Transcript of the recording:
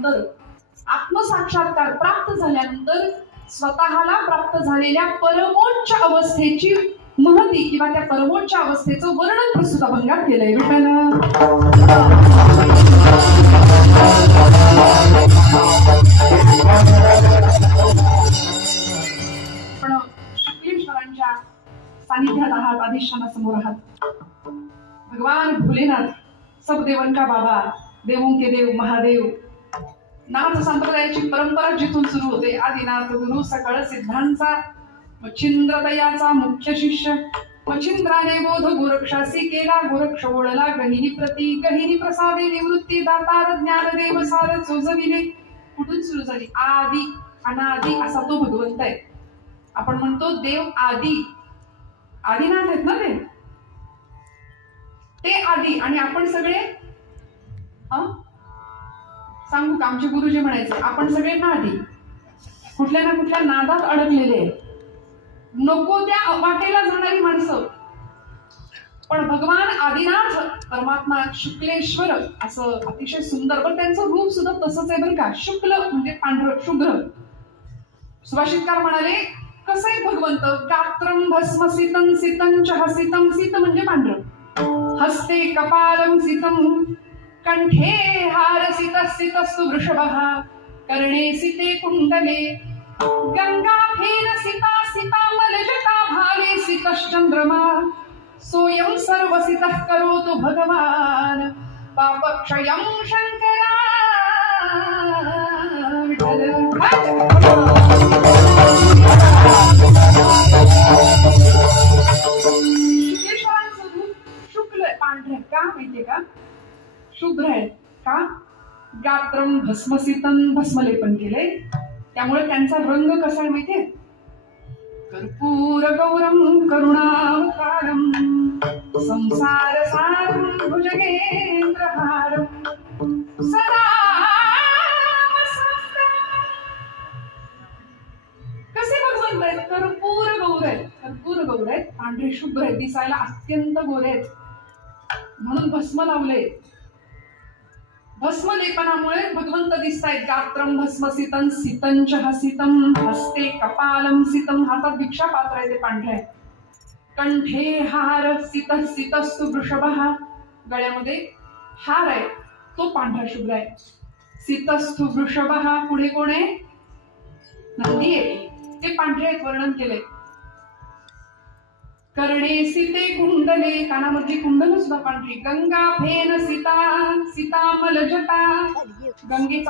झाल्यानंतर, आत्मसाक्षात्कार प्राप्त झाल्यानंतर स्वतःला प्राप्त झालेल्या परमोच्च अवस्थेची महती किंवा त्या परमोच्च अवस्थेचं वर्णन प्रस्तुत अभंगात केलंय. पण शुक्लेश्वरांच्या सानिध्यात आहात, अधिष्ठानासमोर आहात. भगवान भोलेनाथ, सब देवन का बाबा, देवों के देव महादेव. नाथ संप्रदायाची परंपरा जिथून सुरू होते, आदिनाथ गुरु सकळ सिद्धांचा, मच्छिंद्रतयाचा मुख्य शिष्य. मच्छिंद्राने बोध गोरक्षासी केला, गोरक्ष ओळला गहिनी प्रती, गहिनी प्रसादे निवृत्ती दातार ज्ञानदेव सार चोजविले. कुठून सुरू झाली? आदि अनादि असा तो भगवंत आहे. आपण म्हणतो देव आदि, आदिनाथ आहेत ना ते आदि. आणि आपण सगळे सांगू का, आमचे गुरुजी म्हणायचे आपण सगळे नादी, कुठल्या ना कुठल्या नादात अडकलेले, नको त्या वाटेला जाणारी माणसं. पण भगवान आदिनाथ परमात्मा शुक्लेश्वर असं अतिशय सुंदर, पण त्यांचं रूप सुद्धा तसंच आहे बरं का. शुक्ल म्हणजे पांढरं, शुभ्र. सुभाषितकार म्हणाले कसं आहे भगवंत, गात्रम भस्मसितं सितं च हसितं. सित म्हणजे पांढरं. हस्ते कपालं सितं, कंठे हार सितस्तु वृषभः, कर्णे सिते कुंडले, गंगा फेन सिता सितामलजटा भावे सितश्चंद्रमा, सोयं सर्वसितः करोतु भगवान पापक्षयं शंकरा. शुक्लेश्वरांचं रूप शुक्ल पांढरे का माहितीये का, शुभ्र आहे का. गात्रम भस्मसितं, भस्मलेपन केलंय, त्यामुळे त्यांचा रंग कसा आहे माहितीये, कर्पूर गौरम करुणावतारम संसार सारं भुजगेंद्रहारं सदा. कसे भगवंत आहेत? कर्पूर गौर आहेत, कर्पूर गौर आहेत, पांढरे शुभ्र आहेत, दिसायला अत्यंत गोरे आहेत, म्हणून भस्म लावले. भस्म लेपनामुळे भगवंत दिसतायत. गात्रम भस्मसितं सितं च हसितं, हस्ते कपालं सितं, हातात भिक्षा पात्र आहे ते पांढरे. कंठे हार सितः सितस्तु वृषभः, गळ्यामध्ये हार आहे तो पांढरा शुभ्र आहे. सितस्तु वृषभः, पुढे कोण आहे? नंदी आहे, ते पांढरे आहेत, वर्णन केले. कर्णे सिते कुंडले, कानामध्ये कुंडल सुद्धा पांढरी. गंगा फेन सिता सितामलजटा, गंगेचा